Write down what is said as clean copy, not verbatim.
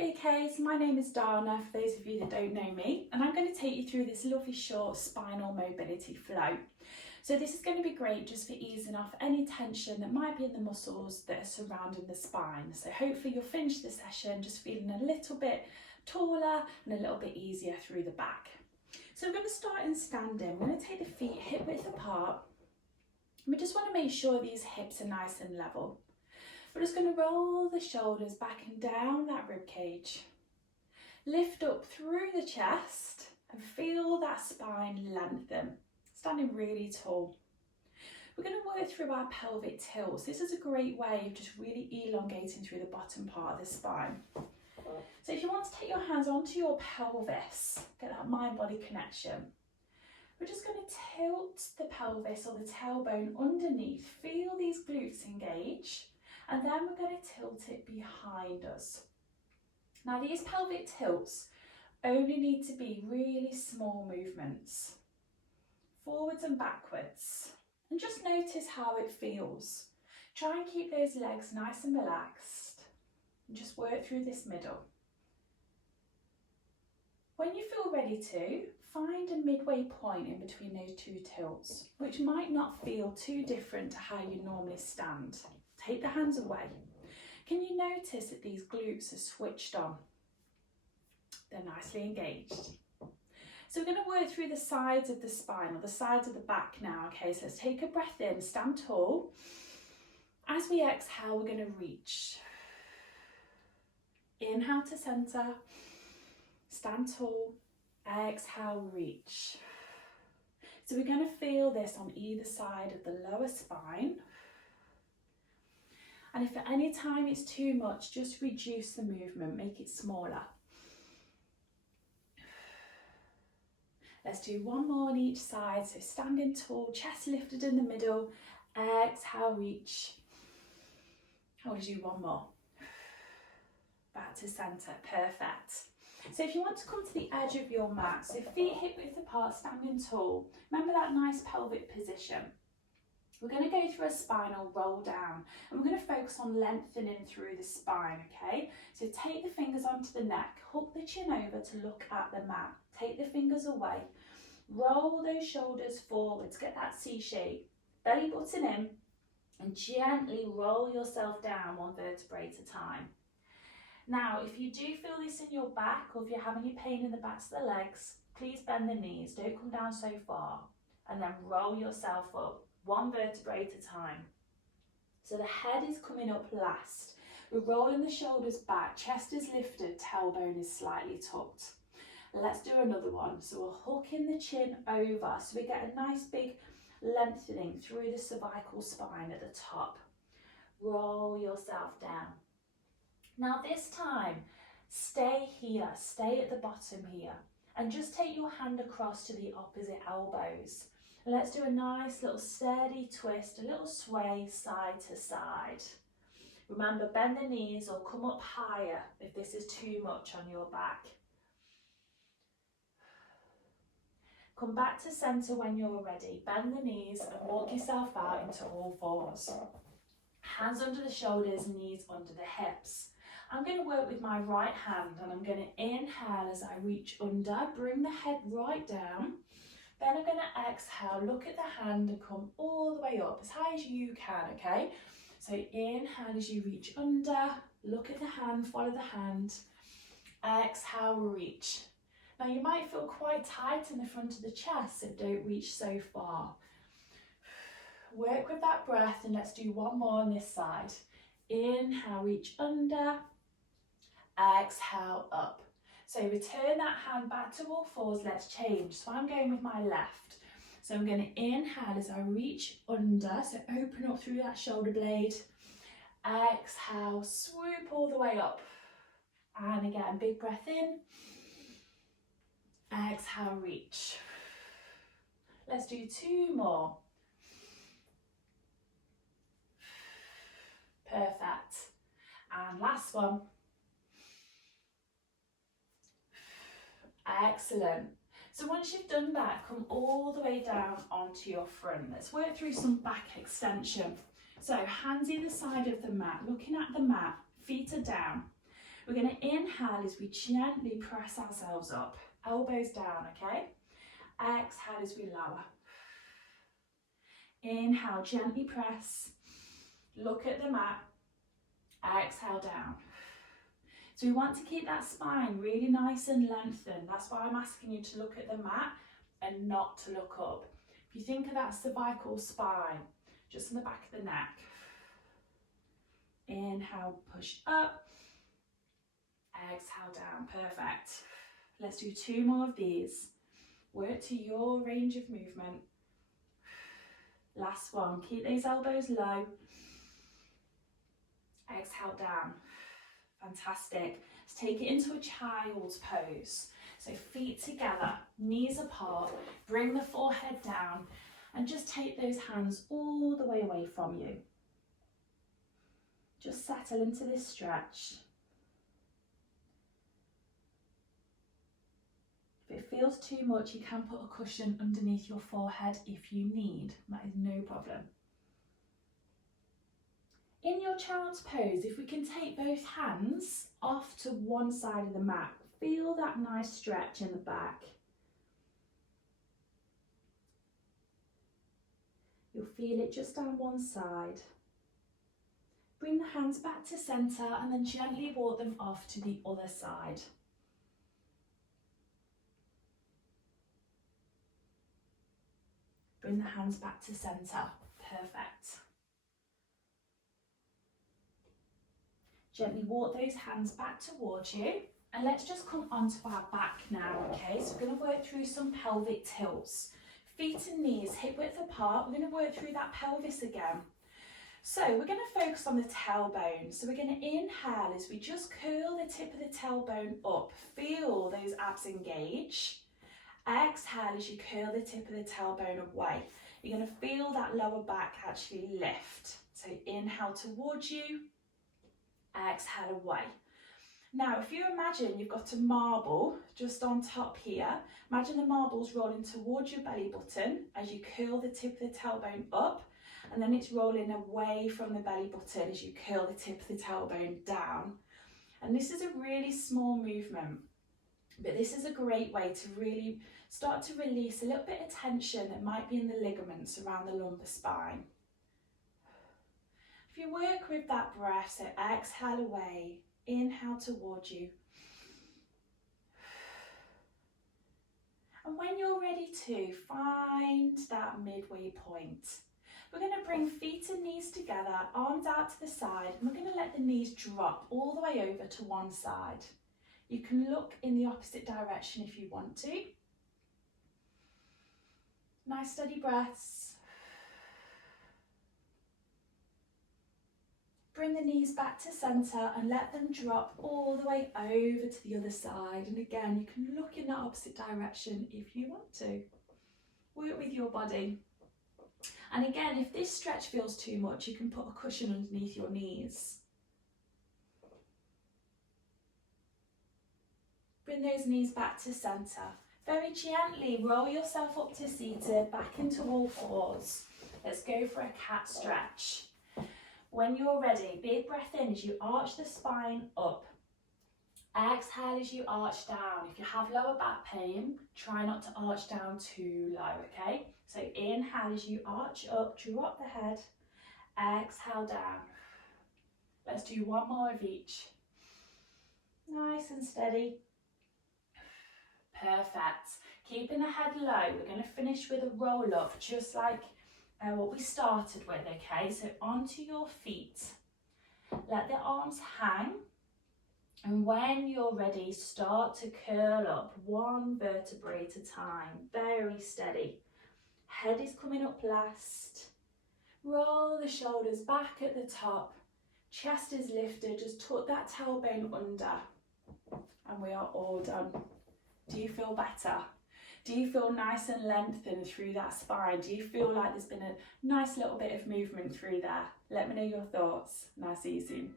Okay, so my name is Dana, for those of you that don't know me, and I'm going to take you through this lovely short spinal mobility flow. So this is going to be great just for easing off any tension that might be in the muscles that are surrounding the spine. So hopefully you'll finish the session just feeling a little bit taller and a little bit easier through the back. So we're going to start in standing. We're going to take the feet hip width apart. We just want to make sure these hips are nice and level. We're just going to roll the shoulders back and down that rib cage. Lift up through the chest and feel that spine lengthen, standing really tall. We're going to work through our pelvic tilts. This is a great way of just really elongating through the bottom part of the spine. So if you want to take your hands onto your pelvis, get that mind-body connection. We're just going to tilt the pelvis or the tailbone underneath. Feel these glutes engage. And then we're going to tilt it behind us. Now these pelvic tilts only need to be really small movements, forwards and backwards, and just notice how it feels. Try and keep those legs nice and relaxed, and just work through this middle. When you feel ready to, find a midway point in between those two tilts, which might not feel too different to how you normally stand. Take the hands away. Can you notice that these glutes are switched on? They're nicely engaged. So we're going to work through the sides of the spine or the sides of the back now. Okay, so let's take a breath in, stand tall. As we exhale, we're going to reach. Inhale to center, stand tall, exhale, reach. So we're going to feel this on either side of the lower spine. And if at any time it's too much, just reduce the movement, make it smaller. Let's do one more on each side. So standing tall, chest lifted in the middle, exhale, reach. I want to do one more. Back to center, perfect. So if you want to come to the edge of your mat, so feet hip width apart, standing tall, remember that nice pelvic position. We're going to go through a spinal roll down and we're going to focus on lengthening through the spine, okay? So take the fingers onto the neck, hook the chin over to look at the mat, take the fingers away, roll those shoulders forwards, get that C shape, belly button in and gently roll yourself down one vertebrae at a time. Now, if you do feel this in your back or if you're having any pain in the backs of the legs, please bend the knees, don't come down so far and then roll yourself up. One vertebrae at a time. So the head is coming up last. We're rolling the shoulders back, chest is lifted, tailbone is slightly tucked. Let's do another one. So we're hooking the chin over so we get a nice big lengthening through the cervical spine at the top. Roll yourself down. Now this time, stay here, stay at the bottom here, and just take your hand across to the opposite elbows. Let's do a nice little steady twist, a little sway side to side. Remember, bend the knees or come up higher if this is too much on your back. Come back to center when you're ready. Bend the knees and walk yourself out into all fours. Hands under the shoulders, knees under the hips. I'm going to work with my right hand and I'm going to inhale as I reach under, bring the head right down. Then I'm going to exhale, look at the hand and come all the way up as high as you can, okay? So inhale as you reach under, look at the hand, follow the hand, exhale, reach. Now you might feel quite tight in the front of the chest, so don't reach so far. Work with that breath and let's do one more on this side. Inhale, reach under, exhale, up. So return that hand back to all fours, let's change. So I'm going with my left. So I'm going to inhale as I reach under, so open up through that shoulder blade. Exhale, swoop all the way up. And again, big breath in. Exhale, reach. Let's do two more. Perfect. And last one. Excellent. So once you've done that, come all the way down onto your front. Let's work through some back extension. So hands either side of the mat, looking at the mat, feet are down. We're going to inhale as we gently press ourselves up, elbows down, okay? Exhale as we lower. Inhale, gently press, look at the mat, exhale down. So we want to keep that spine really nice and lengthened. That's why I'm asking you to look at the mat and not to look up. If you think of that cervical spine, just in the back of the neck. Inhale, push up. Exhale down, perfect. Let's do 2 more of these. Work to your range of movement. Last one, keep those elbows low. Exhale down. Fantastic. Let's take it into a child's pose. So feet together, knees apart, bring the forehead down and just take those hands all the way away from you. Just settle into this stretch. If it feels too much, you can put a cushion underneath your forehead if you need. That is no problem. In your child's pose, if we can take both hands off to one side of the mat, feel that nice stretch in the back. You'll feel it just down one side. Bring the hands back to centre and then gently walk them off to the other side. Bring the hands back to centre. Perfect. Gently walk those hands back towards you and let's just come onto our back now, okay? So we're going to work through some pelvic tilts. Feet and knees hip width apart. We're going to work through that pelvis again. So we're going to focus on the tailbone. So we're going to inhale as we just curl the tip of the tailbone up. Feel those abs engage. Exhale as you curl the tip of the tailbone away. You're going to feel that lower back actually lift. So inhale towards you. Exhale away. Now if you imagine you've got a marble just on top here, imagine the marble's rolling towards your belly button as you curl the tip of the tailbone up, and then it's rolling away from the belly button as you curl the tip of the tailbone down. And this is a really small movement, but this is a great way to really start to release a little bit of tension that might be in the ligaments around the lumbar spine. If you work with that breath, so exhale away, inhale towards you. And when you're ready to, find that midway point. We're going to bring feet and knees together, arms out to the side, and we're going to let the knees drop all the way over to one side. You can look in the opposite direction if you want to. Nice steady breaths. Bring the knees back to centre and let them drop all the way over to the other side. And again, you can look in the opposite direction if you want to. Work with your body. And again, if this stretch feels too much, you can put a cushion underneath your knees. Bring those knees back to centre. Very gently roll yourself up to seated, back into all fours. Let's go for a cat stretch. When you're ready, big breath in as you arch the spine up. Exhale as you arch down. If you have lower back pain, try not to arch down too low, okay? So inhale as you arch up, drop the head. Exhale down. Let's do 1 more of each. Nice and steady. Perfect. Keeping the head low, we're going to finish with a roll up, just like what we started with, okay? So onto your feet. Let the arms hang. And when you're ready, start to curl up 1 vertebrae at a time. Very steady. Head is coming up last. Roll the shoulders back at the top. Chest is lifted. Just tuck that tailbone under. And we are all done. Do you feel better? Do you feel nice and lengthened through that spine? Do you feel like there's been a nice little bit of movement through there? Let me know your thoughts, and I'll see you soon.